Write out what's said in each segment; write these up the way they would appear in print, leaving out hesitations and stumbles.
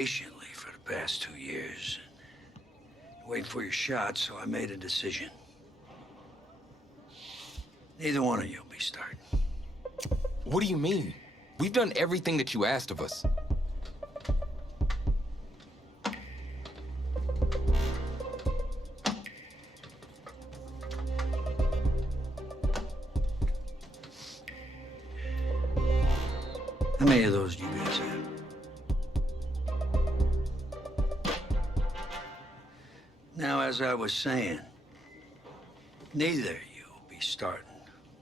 patiently for the past 2 years. Wait for your shot, so I made a decision. Neither one of you will be starting. What do you mean? We've done everything that you asked of us. How many of those do you guys have? Now, as I was saying, neither of you will be starting,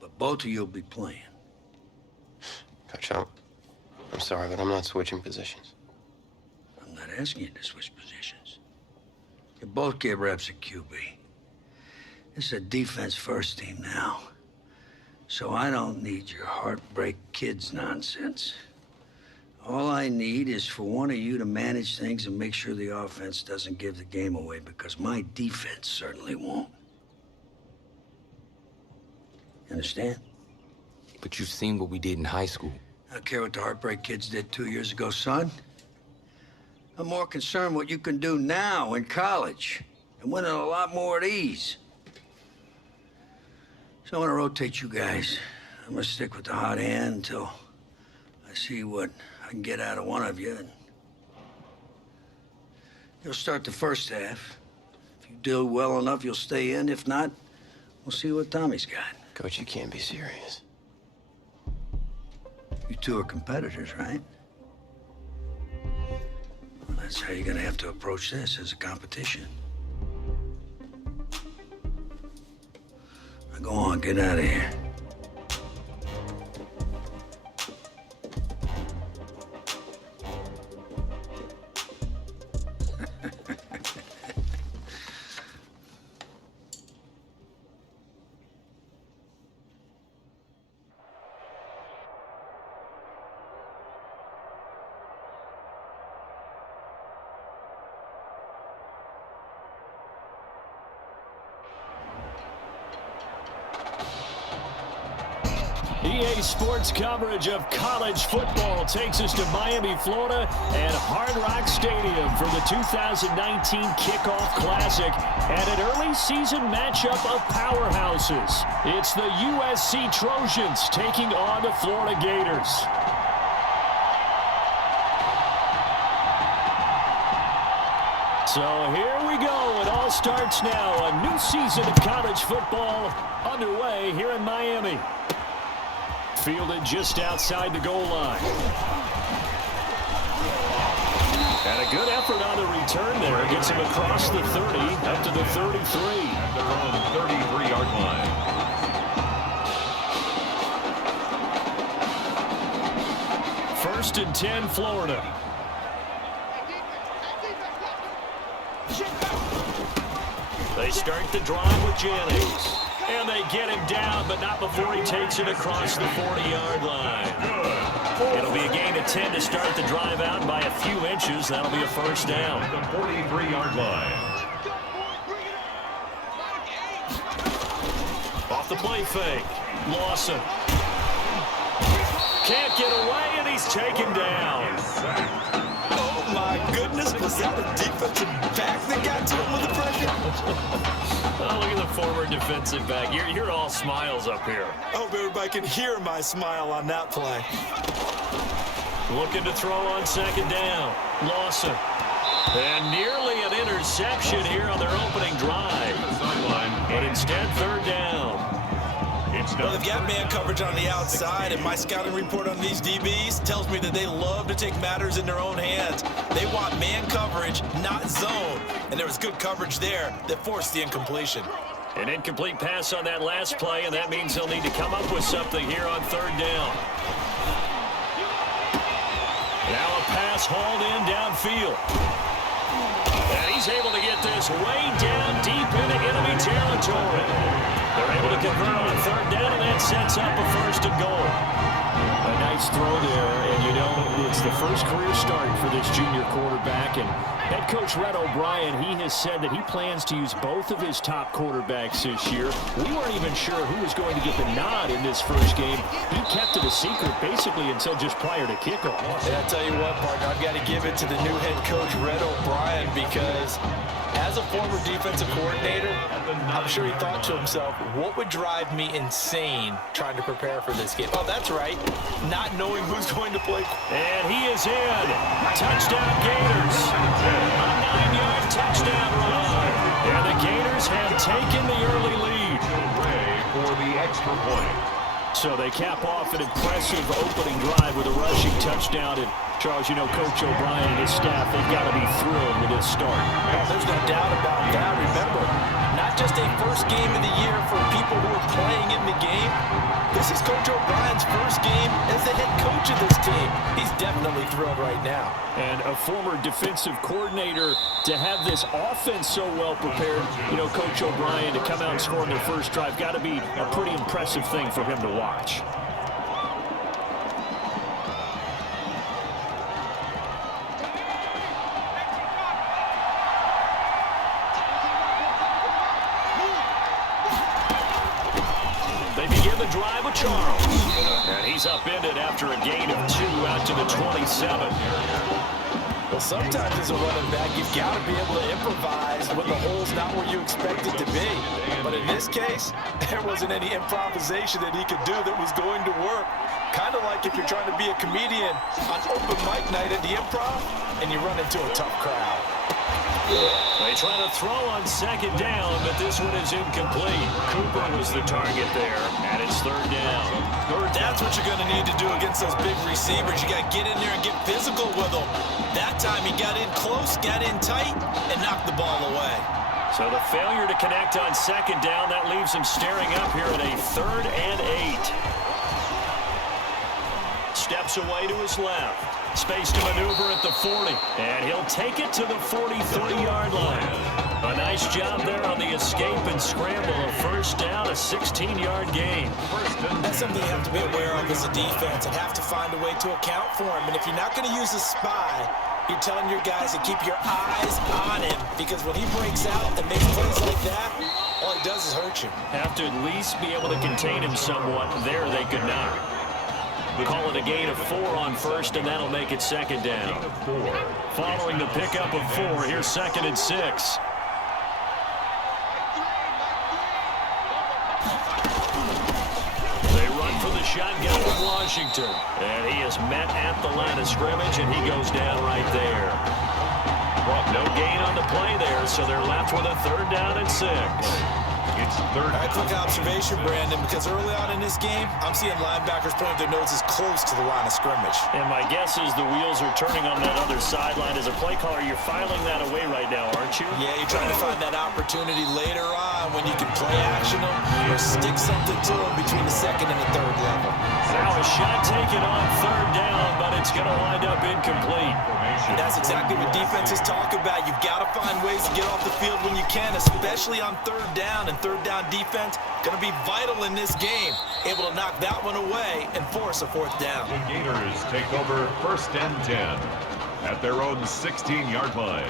but both of you will be playing. Coach, I'm sorry, but I'm not switching positions. I'm not asking you to switch positions. You both get reps at QB. This is a defense-first team now, so I don't need your heartbreak kids nonsense. All I need is for one of you to manage things and make sure the offense doesn't give the game away, because my defense certainly won't. Understand? But you've seen what we did in high school. I don't care what the heartbreak kids did 2 years ago, son. I'm more concerned what you can do now in college and winning a lot more at ease. So I'm gonna rotate you guys. I'm gonna stick with the hot hand until I see what I can get out of one of you. And you'll start the first half. If you do well enough, you'll stay in. If not, we'll see what Tommy's got. Coach, you can't be serious. You two are competitors, right? Well, that's how you're gonna have to approach this, as a competition. Now go on, get out of here. EA Sports coverage of college football takes us to Miami, Florida, and Hard Rock Stadium for the 2019 Kickoff Classic and an early season matchup of powerhouses. It's the USC Trojans taking on the Florida Gators. So here we go. It all starts now. A new season of college football underway here in Miami. Fielded just outside the goal line. And a good effort on the return there. Gets him across the 30, up to the 33. At their own 33-yard line. First and 10, Florida. They start the drive with Jennings. And they get him down, but not before he takes it across the 40-yard line. It'll be a gain of 10 to start the drive out by a few inches. That'll be a first down. At the 43-yard line. Off the play fake. Lawson. Can't get away, and he's taken down. Oh, my goodness. Was that a defensive back that got to him with the pressure? Oh, look at the former defensive back. You're all smiles up here. I hope everybody can hear my smile on that play. Looking to throw on second down. Lawson. And nearly an interception here on their opening drive. But instead, third down. Well, they've got man coverage on the outside, and my scouting report on these DBs tells me that they love to take matters in their own hands. They want man coverage, not zone. And there was good coverage there that forced the incompletion. An incomplete pass on that last play, and that means they'll need to come up with something here on third down. Now a pass hauled in downfield. And he's able to get this way down deep into enemy territory. They're able to convert on third down, and that sets up a first and goal. A nice throw there, and you know, it's the first career start for this junior quarterback, and head coach Red O'Brien, he has said that he plans to use both of his top quarterbacks this year. We weren't even sure who was going to get the nod in this first game. He kept it a secret basically until just prior to kickoff. And I tell you what, partner, I've got to give it to the new head coach, Red O'Brien, because as a former defensive coordinator, I'm sure he thought to himself, what would drive me insane trying to prepare for this game? Oh, that's right, not knowing who's going to play. And he is in. Touchdown Gators. A 9-yard touchdown run. And the Gators have taken the early lead. For the extra point. So they cap off an impressive opening drive with a rushing touchdown. And Charles, you know, Coach O'Brien and his staff, they've got to be thrilled with this start. There's no doubt about that. Remember, not just a first game of the year for people who are playing in the game. This is Coach O'Brien's first game as the head coach of this team. He's definitely thrilled right now. And a former defensive coordinator to have this offense so well prepared. You know, Coach O'Brien to come out and score in their first drive, got to be a pretty impressive thing for him to watch. Drive with Charles. And he's upended after a gain of 2 out to the 27. Well, sometimes as a running back, you've got to be able to improvise when the hole's not where you expect it to be. But in this case, there wasn't any improvisation that he could do that was going to work. Kind of like if you're trying to be a comedian on open mic night at the Improv and you run into a tough crowd. They try to throw on second down, but this one is incomplete. Cooper was the target there, and it's third down. That's what you're going to need to do against those big receivers. You got to get in there and get physical with them. That time he got in close, got in tight, and knocked the ball away. So the failure to connect on second down, that leaves him staring up here at a 3rd and 8. Steps away to his left. Space to maneuver at the 40. And he'll take it to the 43-yard line. A nice job there on the escape and scramble. A first down, a 16-yard gain. That's something you have to be aware of as a defense and have to find a way to account for him. And if you're not going to use a spy, you're telling your guys to keep your eyes on him, because when he breaks out and makes plays like that, all he does is hurt you. Have to at least be able to contain him somewhat. There they could not. Call it a gain of 4 on first, and that'll make it second down. Following the pickup of 4, here's 2nd and 6. They run for the shotgun with Washington. And he is met at the line of scrimmage, and he goes down right there. Well, no gain on the play there, so they're left with a 3rd down and 6. It's third. All right, quick observation, Brandon, because early on in this game, I'm seeing linebackers putting their noses close to the line of scrimmage. And my guess is the wheels are turning on that other sideline. As a play caller, you're filing that away right now, aren't you? Yeah, you're trying to find that opportunity later on when you can play action them or stick something to them between the 2nd and the 3rd level. Now a shot taken on 3rd down, but it's going to wind up incomplete. And that's exactly what defenses talk about. You've got to find ways to get off the field when you can, especially on 3rd down. And 3rd down defense going to be vital in this game. Able to knock that one away and force a 4th down. The Gators take over 1st and 10 at their own 16-yard line.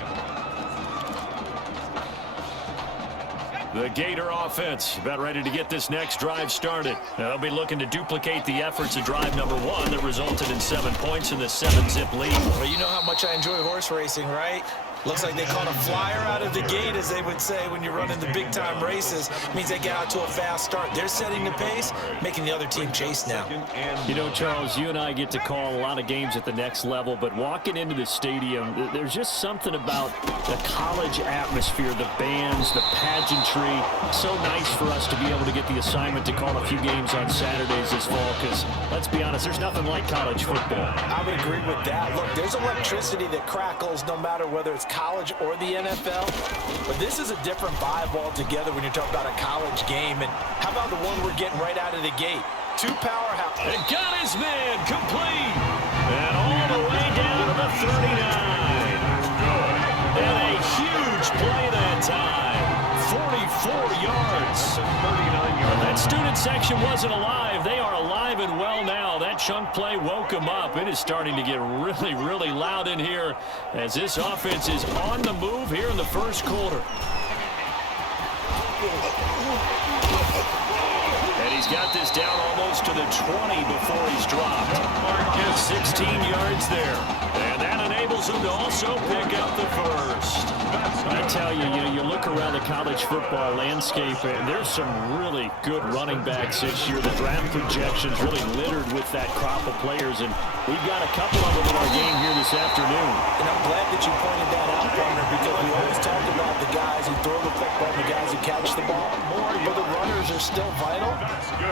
The Gator offense about ready to get this next drive started. Now, they'll be looking to duplicate the efforts of drive number 1 that resulted in 7 points in the 7-zip lead. Well, you know how much I enjoy horse racing, right? Looks like they caught a flyer out of the gate, as they would say when you're running the big-time races. It means they get out to a fast start. They're setting the pace, making the other team chase now. You know, Charles, you and I get to call a lot of games at the next level, but walking into the stadium, there's just something about the college atmosphere, the bands, the pageantry. So nice for us to be able to get the assignment to call a few games on Saturdays this fall, because let's be honest, there's nothing like college football. I would agree with that. Look, there's electricity that crackles no matter whether it's college or the NFL, but this is a different vibe altogether when you're talking about a college game. And how about the one we're getting right out of the gate? 2 powerhouse. And got his man complete. And all the way down to the 39. And a huge play that time. 44 yards. That student section wasn't alive. They are alive and well now. That that chunk play woke him up. It is starting to get really, really loud in here as this offense is on the move here in the first quarter. And he's got this down almost to the 20 before he's dropped. 16 yards there. And that enables him to also pick up the first. I tell you, you look around the college football landscape, and there's some really good running backs this year. The draft projections really littered with that crop of players, and we've got a couple of them in our game here this afternoon. And I'm glad that you pointed that out, partner, because we always talk about the guys who throw the football and the guys who catch the ball. But the runners are still vital,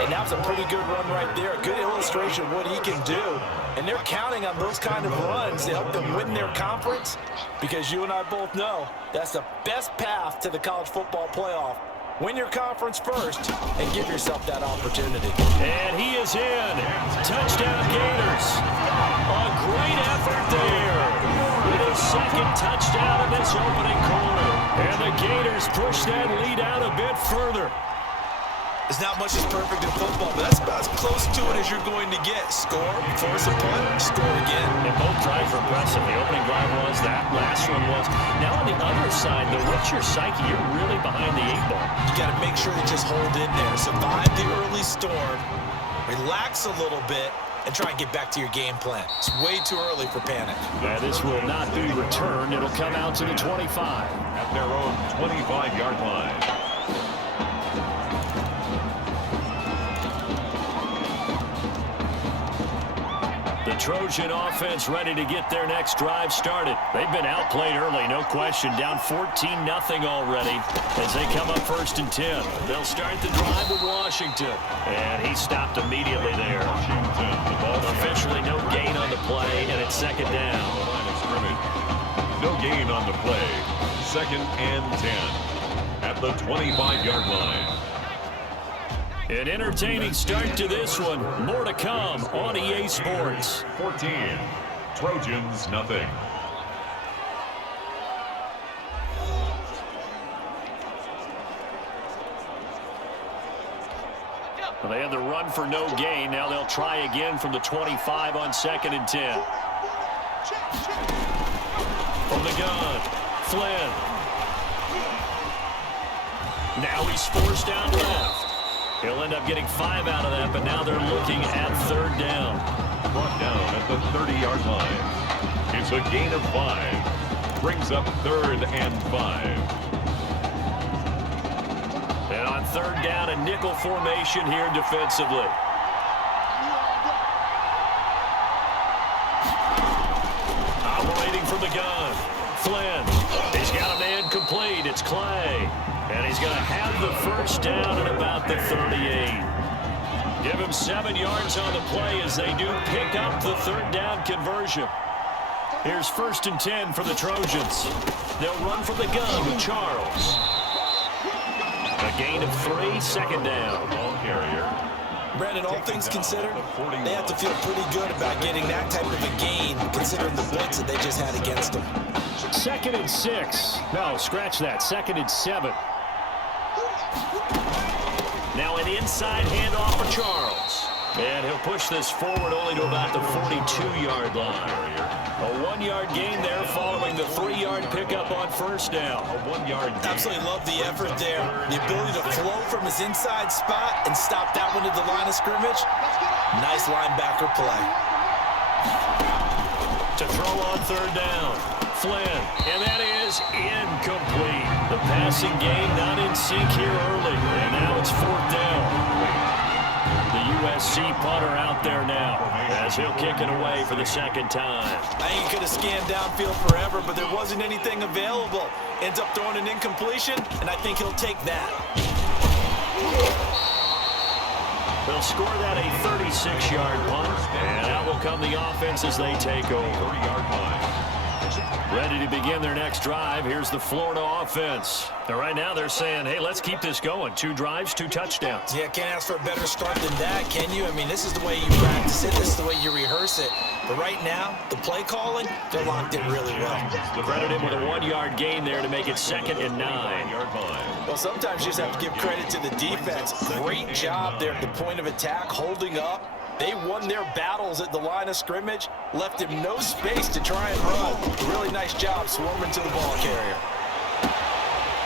and that's a pretty good run right there. A good illustration of what he can do. And they're counting on those kind of runs to help them win their conference, because you and I both know that's the best path to the college football playoff. Win your conference first and give yourself that opportunity. And he is in. Touchdown, Gators. A great effort there. With his second touchdown in this opening quarter. And the Gators push that lead out a bit further. There's not much that's perfect in football, but that's about as close to it as you're going to get. Score, force a punt, score again. And both drives were impressive. The opening drive was, that last one was. Now on the other side, though, what's your psyche? You're really behind the 8-ball. You got to make sure you just hold in there. Survive the early storm, relax a little bit, and try and get back to your game plan. It's way too early for panic. Yeah, this will not be returned. It'll come out to the 25. At their own 25-yard line. The Trojan offense ready to get their next drive started. They've been outplayed early, no question. Down 14-0 already as they come up 1st and 10. They'll start the drive with Washington. And he stopped immediately there. Officially no gain on the play, and it's 2nd down. No gain on the play. 2nd and 10 at the 25-yard line. An entertaining start to this one. More to come on EA Sports. 14, Trojans nothing. Well, they had the run for no gain. Now they'll try again from the 25 on 2nd and 10. From the gun, Flynn. Now he's forced down left. He'll end up getting 5 out of that, but now they're looking at 3rd down. Brought down at the 30-yard line. It's a gain of 5. Brings up 3rd and 5. And on 3rd down, a nickel formation here defensively. Operating from the gun, Flynn. He's got a man complete. It's Clay. And he's going to have the 1st down at about the 38. Give him 7 yards on the play as they do pick up the 3rd down conversion. Here's 1st and 10 for the Trojans. They'll run from the gun with Charles. A gain of 3, 2nd down. Ball carrier. Brandon, all things considered, they have to feel pretty good about getting that type of a gain, considering the blitz that they just had against them. 2nd and 6. No, scratch that. 2nd and 7. Now an inside handoff for Charles. And he'll push this forward only to about the 42-yard line. A 1-yard gain there following the 3-yard pickup on 1st down. A 1-yard gain. Absolutely love the effort there. The ability to flow from his inside spot and stop that one at the line of scrimmage. Nice linebacker play. To throw on 3rd down. Flynn, and that is incomplete. The passing game not in sync here early, and now it's 4th down. The USC punter out there now as he'll kick it away for the 2nd time. I think he could have scanned downfield forever, but there wasn't anything available. Ends up throwing an incompletion, and I think he'll take that. They'll score that a 36-yard punt, and out will come the offense as they take over. 30-yard line. Ready to begin their next drive. Here's the Florida offense. Now, right now they're saying, hey, let's keep this going. 2 drives, 2 touchdowns. Yeah, can't ask for a better start than that, can you? I mean, this is the way you practice it. This is the way you rehearse it. But right now, the play calling, they're locked in really well. Credit him with a 1-yard gain there to make it 2nd and 9. Well, sometimes you just have to give credit to the defense. Great job there at the point of attack, holding up, They won their battles at the line of scrimmage, left him no space to try and run. Really nice job swarming to the ball carrier.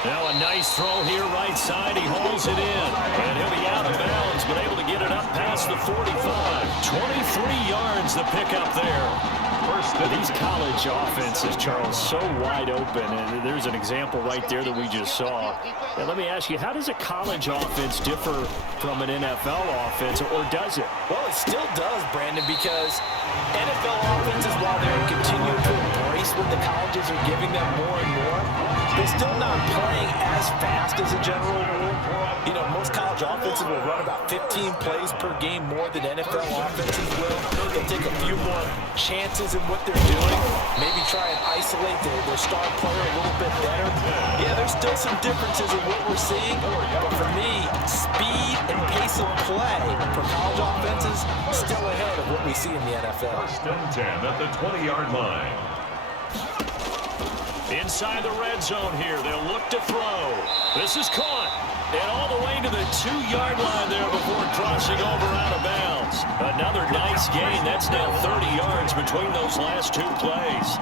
Now a nice throw here right side. He hauls it in. And he'll be out of bounds, but able to get it up past the 45. 23 yards the pickup there. These college offenses, Charles, so wide open. And there's an example right there that we just saw. And let me ask you, how does a college offense differ from an NFL offense, or does it? Well, it still does, Brandon, because NFL offenses, while they're continuing to embrace what the colleges are giving them more and more, they're still not playing as fast as a general rule. You know, most college offenses will run about 15 plays per game more than NFL offenses will. They'll take a few more chances in what they're doing, maybe try and isolate their star player a little bit better. Yeah, there's still some differences in what we're seeing, but for me, speed and pace of play for college offenses still ahead of what we see in the NFL. First and 10 at the 20-yard line. Inside the red zone here, they'll look to throw. This is caught. And all the way to the 2-yard line there before crossing over out of bounds. Another nice gain. That's now 30 yards between those last two plays.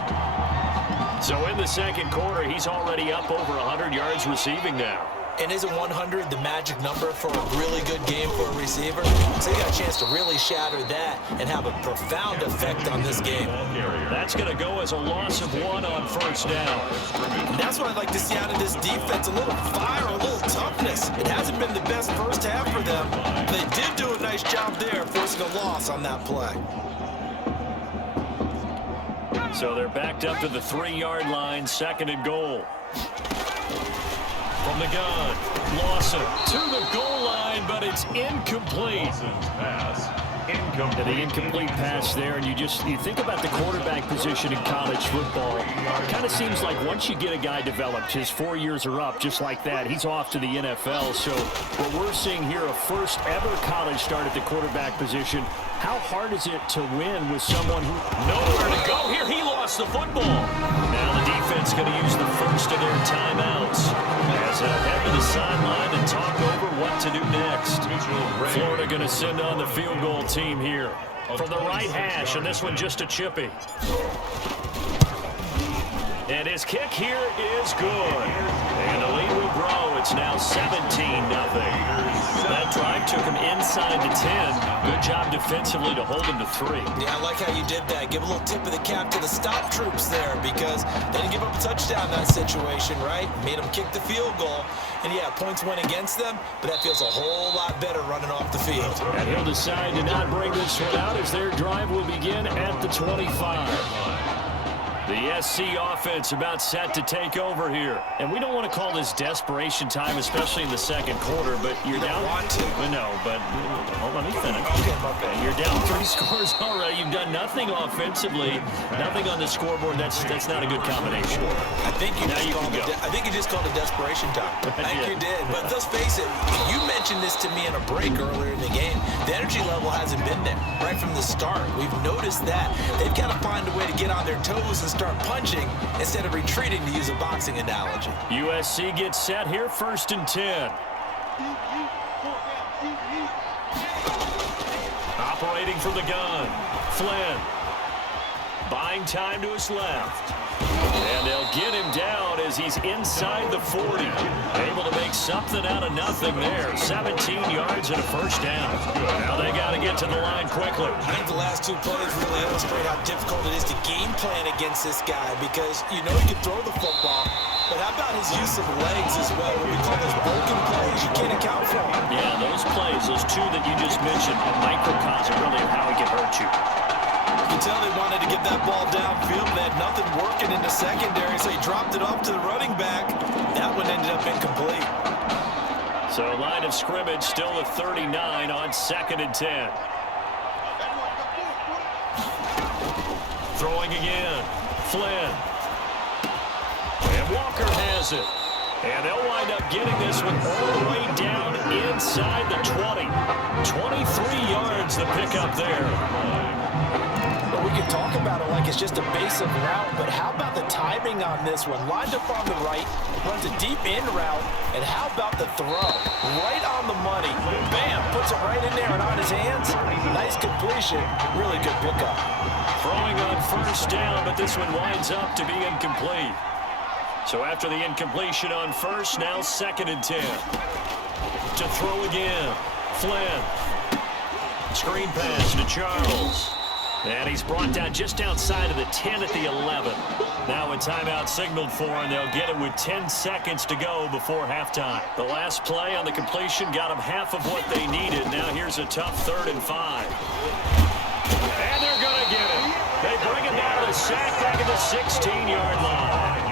So in the second quarter, he's already up over 100 yards receiving now. And isn't 100 the magic number for a really good game for a receiver? So you got a chance to really shatter that and have a profound effect on this game. That's going to go as a loss of 1 on first down. And that's what I'd like to see out of this defense, a little fire, a little toughness. It hasn't been the best first half for them. They did do a nice job there, forcing a loss on that play. So they're backed up to the 3-yard line, second and goal. From the gun, Lawson to the goal line, but it's incomplete. And the incomplete pass there, and you think about the quarterback position in college football. It kind of seems like once you get a guy developed, his 4 years are up, just like that. He's off to the NFL. So what we're seeing here, a first ever college start at the quarterback position. How hard is it to win with someone who nowhere to go here? He lost the football. Now the defense going to use the first of their timeouts as they'll head to the sideline and talk over what to do next. Florida going to send on the field goal team here from the right hash, and this one just a chippy. And his kick here is good. And the lead will grow. It's now 17-0. That drive took him inside to 10. Good job defensively to hold him to 3. Yeah, I like how you did that. Give a little tip of the cap to the stop troops there, because they didn't give up a touchdown in that situation, right? Made them kick the field goal. And yeah, points went against them, but that feels a whole lot better running off the field. And he'll decide to not bring this one out as their drive will begin at the 25. The SC offense about set to take over here. And we don't want to call this desperation time, especially in the second quarter, but you're down. Want to. No, but let me finish. Okay. You're down 3 scores already. You've done nothing offensively, nothing on the scoreboard. That's not a good combination. I think you just called it desperation time. I think you did. But let's face it, you mentioned this to me in a break earlier in the game. The energy level hasn't been there right from the start. We've noticed that. They've got to find a way to get on their toes and start punching instead of retreating, to use a boxing analogy. USC gets set here, first and 10. Operating from the gun, Flynn. Buying time to his left. And they'll get him down as he's inside the 40. Able to make something out of nothing there. 17 yards and a first down. Now they got to get to the line quickly. I think the last 2 plays really illustrate how difficult it is to game plan against this guy, because you know he can throw the football, but how about his use of legs as well? What we call those broken plays, you can't account for them. Yeah, those plays, those 2 that you just mentioned, a microcosm really of how he can hurt you. You can tell they wanted to get that ball downfield. They had nothing working in the secondary, so he dropped it off to the running back. That one ended up incomplete. So line of scrimmage still at 39 on second and 10. Throwing again. Flynn. And Walker has it. And they'll wind up getting this one all the way down inside the 20. 23 yards the pickup there. we can talk about it like it's just a basic route, but how about the timing on this one? Lined up on the right, runs a deep in route, and how about the throw? Right on the money. Bam, puts it right in there and on his hands. Nice completion, really good pickup. Throwing on first down, but this one winds up to be incomplete. So after the incompletion on first, now 2nd and 10. To throw again, Flynn. Screen pass to Charles. And he's brought down just outside of the 10 at the 11. Now a timeout signaled for, and they'll get it with 10 seconds to go before halftime. The last play on the completion got them half of what they needed. Now here's a tough 3rd and 5. And they're going to get it. They bring it down to the sack back at the 16-yard line.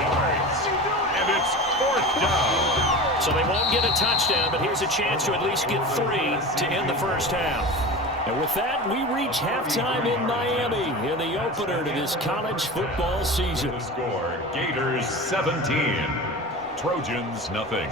And it's 4th down. So they won't get a touchdown, but here's a chance to at least get 3 to end the first half. And with that, we reach halftime in Miami in the opener to this college football season. The score, Gators 17, Trojans nothing.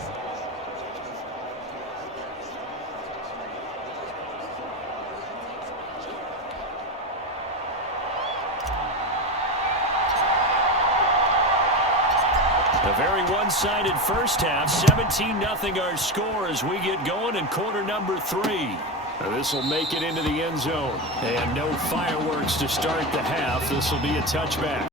A very one-sided first half, 17-0 our score as we get going in quarter number 3. This will make it into the end zone. And no fireworks to start the half. This will be a touchback.